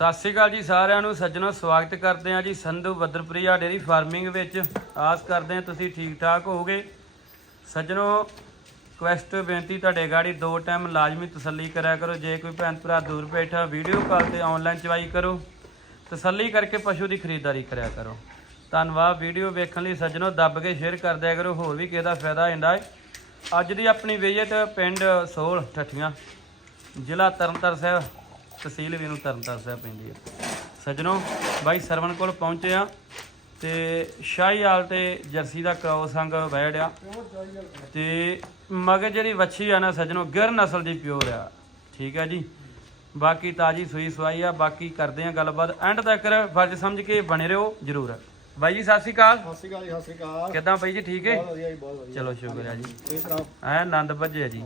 ਸਤਿ ਸ਼੍ਰੀ ਅਕਾਲ ਜੀ ਸਾਰਿਆਂ ਨੂੰ, ਸੱਜਣੋ, ਸਵਾਗਤ ਕਰਦੇ ਹਾਂ ਜੀ ਸੰਧੂ ਬੱਦਰਪ੍ਰਿਆ ਡੇਰੀ ਫਾਰਮਿੰਗ ਵਿੱਚ। ਆਸ ਕਰਦੇ ਹਾਂ ਤੁਸੀਂ ਠੀਕ ਠਾਕ ਹੋਵੋਗੇ। ਸੱਜਣੋ ਕੁਐਸਟ ਬੇਨਤੀ ਤੁਹਾਡੇ ਗਾੜੀ ਦੋ ਟਾਈਮ ਲਾਜ਼ਮੀ ਤਸੱਲੀ ਕਰਿਆ ਕਰੋ। ਜੇ ਕੋਈ ਭੈਣ ਭਰਾ ਦੂਰ ਬੈਠਾ ਵੀਡੀਓ ਕਾਲ ਤੇ ਆਨਲਾਈਨ ਚਵਾਈ ਕਰੋ। ਤਸੱਲੀ ਕਰਕੇ ਪਸ਼ੂ ਦੀ ਖਰੀਦਦਾਰੀ ਕਰਿਆ ਕਰੋ। ਧੰਨਵਾਦ। ਵੀਡੀਓ ਵੇਖਣ ਲਈ ਸੱਜਣੋ, ਦੱਬ ਕੇ ਸ਼ੇਅਰ ਕਰ ਦਿਆ ਕਰੋ। ਹੋਰ ਵੀ ਕਿਸੇ ਦਾ ਫਾਇਦਾ ਹੁੰਦਾ ਹੈ। ਅੱਜ ਦੀ ਆਪਣੀ ਵਿਜ਼ਿਟ ਪਿੰਡ ਸੋਲ, ਠੱਠੀਆਂ, ਜ਼ਿਲ੍ਹਾ ਤਰਨਤਾਰਨ ਸਾਹਿਬ। ਤਹਿਸੀਲ ਵੀ ਨੂੰ ਤਰਨਤਾਰਨ ਸਾਹਿਬ ਪੈਂਦੀ ਹੈ ਸੱਜਣੋ ਬਾਈ ਸਰਵਣ ਕੋਲ ਪਹੁੰਚੇ ਆ ਤੇ ਸ਼ਾਹੀਵਾਲ ਤੇ ਜਰਸੀ ਦਾ ਕ੍ਰੋਸ ਸੰਗ ਵੈੜ ਆ ਤੇ ਮਗਰ ਜਿਹੜੀ ਵੱਛੀ ਆ ਨਾ ਸੱਜਣੋ ਗਿਰ ਨਸਲ ਦੀ ਪਿਓਰ ਆ। ਠੀਕ ਆ ਜੀ? ਬਾਕੀ ਤਾਜੀ ਸੂਈ ਸਵਾਈ ਆ ਬਾਕੀ ਕਰਦੇ ਆ ਗੱਲਬਾਤ। ਐਂਡ ਤੱਕ ਫਰਜ਼ ਸਮਝ ਕੇ ਬਣੇ ਰਹੋ ਜਰੂਰ। ਬਾਈ ਜੀ ਸਤਿ ਸ਼੍ਰੀ ਅਕਾਲ। ਸਤਿ ਸ਼੍ਰੀ ਅਕਾਲ ਜੀ ਸਤਿ ਸ਼੍ਰੀ ਅਕਾਲ। ਕਿਦਾਂ ਬਾਈ ਜੀ ਠੀਕ ਹੈ? ਬਹੁਤ ਵਧੀਆ ਜੀ ਬਹੁਤ ਵਧੀਆ। ਚਲੋ ਸ਼ੁਕਰ ਆ ਜੀ ਐ ਆਨੰਦ ਭੱਜਿਆ ਜੀ।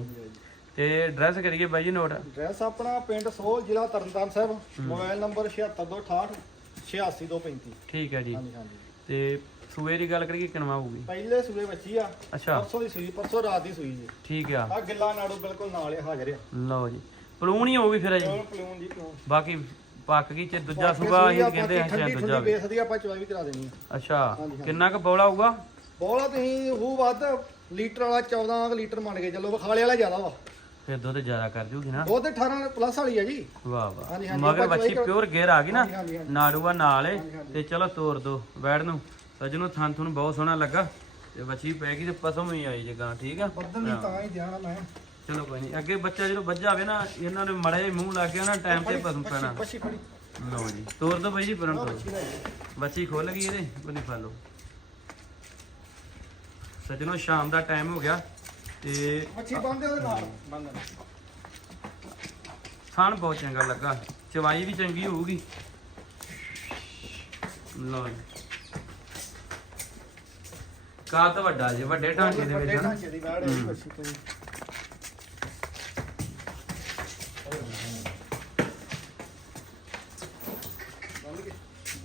ਤੇ ਐਡਰੈਸ ਕਰੀਏ ਬਾਈ ਜੀ ਨੋਟ ਐਡਰੈਸ ਆਪਣਾ ਪਿੰਡ ਸੋਲ ਜ਼ਿਲ੍ਹਾ ਤਰਨਤਾਰਨ ਸਾਹਿਬ ਮੋਬਾਈਲ ਨੰਬਰ 7628 86235 ਠੀਕ ਹੈ ਜੀ। ਹਾਂਜੀ ਹਾਂਜੀ। ਤੇ ਸੂਏ ਦੀ ਗੱਲ ਕਰੀਏ ਕਿਨਵਾ ਹੋਊਗੀ? ਪਹਿਲੇ ਸੂਏ ਬੱਚੀ ਆ ਅੱਛਾ। ਪਰਸੋਂ ਦੀ ਸੂਈ ਪਰਸੋਂ ਰਾਤ ਦੀ ਸੂਈ ਜੀ। ਠੀਕ ਆ। ਆ ਗਿੱਲਾ ਨਾੜੂ ਬਿਲਕੁਲ ਨਾਲ ਹੀ ਹਾਜ਼ਰ ਆ। ਲਓ ਜੀ। ਪਲੂਣ ਹੀ ਹੋਊਗੀ ਫਿਰ ਜੀ। ਪਲੂਨ ਜੀ ਪਿਓਰ ਬਾਕੀ ਪੱਕ ਗਈ ਚ ਦੂਜਾ ਸੂਆ ਅਸੀਂ ਕਹਿੰਦੇ ਆ ਠੰਡੀ ਦੂਜਾ ਵੀ। ਬੇਸਦੀ ਆਪਾਂ ਚਵਾਈ ਵੀ ਕਰਾ ਦੇਣੀ ਆ। ਅੱਛਾ। ਕਿੰਨਾ ਕੁ ਬੋਲਾ ਹੋਊਗਾ? ਬੋਲਾ ਤੁਸੀਂ ਉਹ ਵੱਧ ਲੀਟਰ ਵਾਲਾ 14 ਕੁ ਲੀਟਰ ਮੰਨ ਕੇ ਚੱਲੋ ਵਿਖਾਲੇ ਵਾਲਾ ਜ਼ਿਆਦਾ ਵਾ। ਫਿਰ ਦੁੱਧ ਜ਼ਿਆਦਾ ਕਰ ਜੂਗੀ ਨਾ। ਦੁੱਧ 18 ਪਲੱਸ ਵਾਲੀ ਆ ਜੀ। ਵਾਹ ਵਾਹ। ਹਾਂਜੀ, ਮਗਰ ਆਪਾਂ ਬੱਚੀ ਚਵਾਈ ਪਿਓਰ ਗੇਰ ਆ ਗਈ ਨਾ। ਹਾਂਜੀ, ਹਾਂਜੀ, ਹਾਂਜੀ। ਨਾੜੂਆ ਨਾਲ ਏ। ਹਾਂਜੀ, ਹਾਂਜੀ। ਤੇ ਚਲੋ ਤੋਰ ਦੋ ਬੈੜ ਨੂੰ ਸੱਜਣੋ ਥਾਂ ਤੁਹਾਨੂੰ ਬਹੁਤ ਸੋਹਣਾ ਲੱਗਾ। ਤੇ ਬੱਚੀ ਪੈ ਗਈ ਤੇ ਪਸਮ ਹੀ ਆਈ ਜਗਾ ਠੀਕ ਆ? ਬੱਦਲ ਨਹੀਂ ਤਾਂ ਹੀ ਧਿਆਨ ਮੈਂ। ਚਲੋ ਕੋਈ ਨਹੀਂ ਅੱਗੇ ਬੱਚਾ ਜਦੋਂ ਵੱਜਾ ਹੋਵੇ ਨਾ ਇਹਨਾਂ ਦੇ ਮੜੇ ਮੂੰਹ ਲੱਗ ਗਿਆ ਨਾ ਟਾਈਮ ਤੇ ਪਸਮ ਪੈਣਾ। ਫੜੀ ਲਓ ਜੀ ਤੋਰ ਦੋ ਬਾਈ ਜੀ ਪਰਮ ਤੋਰ। ਬੱਚੀ ਲੈ ਜੀ ਬੱਚੀ ਖੁੱਲ ਗਈ ਇਹਦੇ ਬਣੀ ਫਾ ਲਓ। ਸੱਜਣੋ ਸ਼ਾਮ ਦਾ ਟਾਈਮ ਹੋ ਗਿਆ। ਤੇ ਮੱਛੀ ਬੰਦੇ ਉਹਦੇ ਨਾਲ। ਬੰਦ ਥਣ ਬਹੁਤ ਚੰਗਾ ਲੱਗਾ। ਚਵਾਈ ਵੀ ਚੰਗੀ ਹੋਊਗੀ। ਲਓ ਜੀ। ਕਾਤ ਵੱਡਾ ਜੇ ਵੱਡੇ ਢਾਂਚੇ ਦੇ ਵਿੱਚ ਵੱਡੇ ਹਨਾ। ਢਾਂਚੇ ਦੀ ਬੈੜ ਹੈ ਜੀ ਬੱਚੀ ਕੋਈ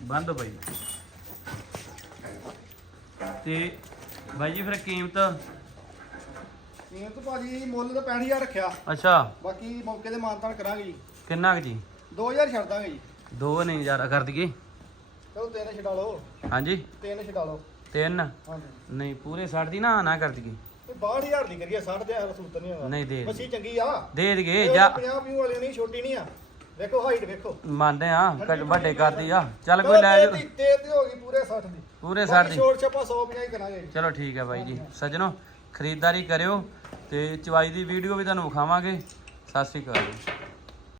ਬੰਦ ਬਾਈ। ਤੇ ਬਾਈ ਜੀ ਫਿਰ ਕੀਮਤ ਇਹ ਤਾਂ ਭਾਜੀ ਮੁੱਲ ਤਾਂ 65000 ਰੱਖਿਆ। ਅੱਛਾ। ਬਾਕੀ ਮੌਕੇ ਤੇ ਮਾਨਤਾਨ ਕਰਾਂਗੇ ਜੀ। ਕਿੰਨਾ ਕੁ ਜੀ? 2000 ਛੱਡ ਦਾਂਗੇ ਜੀ। ਦੋ ਨਹੀਂ ਜ਼ਿਆਦਾ ਕਰ ਦਈਏ। ਚਲੋ ਤਿੰਨ ਛਡਾ ਲਓ। ਹਾਂਜੀ। ਤਿੰਨ ਛਡਾ ਲਓ। ਤਿੰਨ? ਹਾਂਜੀ। ਨਹੀਂ ਪੂਰੇ 60 ਦੀ ਨਾ ਨਾ ਕਰ ਦਈਏ। ਤੇ 62000 ਦੀ ਕਰੀਏ 60 ਦੇ ਹਜ਼ਾਰ ਸੂਤ ਨਹੀਂ ਹੋਗਾ ਨਹੀਂ ਦੇ ਮੱਛੀ ਚੰਗੀ ਆ। ਦੇ ਦਈਏ ਇਹ ਜਾ 50 ਵਿਊ ਵਾਲੀ ਨਹੀਂ ਛੋਟੀ ਨਹੀਂ ਆ। ਵੇਖੋ ਹਾਈਟ ਵੇਖੋ। ਮੰਨਦੇ ਆ ਕੱਟ ਵੱਡੇ ਕਰਦੀ ਆ। ਚੱਲ ਕੋਈ ਲੈ ਜਾਓ। ਤੇ ਤੇ ਤੇ ਹੋ ਗਈ ਪੂਰੇ 60 ਦੀ। ਪੂਰੇ 60 ਦੀ। ਛੋਟ ਛਪਾ 150 ਹੀ ਕਰਾਂਗੇ। ਜੀ ਚਲੋ ਠੀਕ ਹੈ ਬਾਈ ਜੀ। ਸੱਜਣੋ ਖਰੀਦਦਾਰੀ ਕਰਿਓ। ਤੇ ਚਵਾਈ ਦੀ ਵੀਡੀਓ ਵੀ ਤੁਹਾਨੂੰ ਵਿਖਾਵਾਂਗੇ। ਸਤਿ ਸ਼੍ਰੀ ਅਕਾਲ ਜੀ।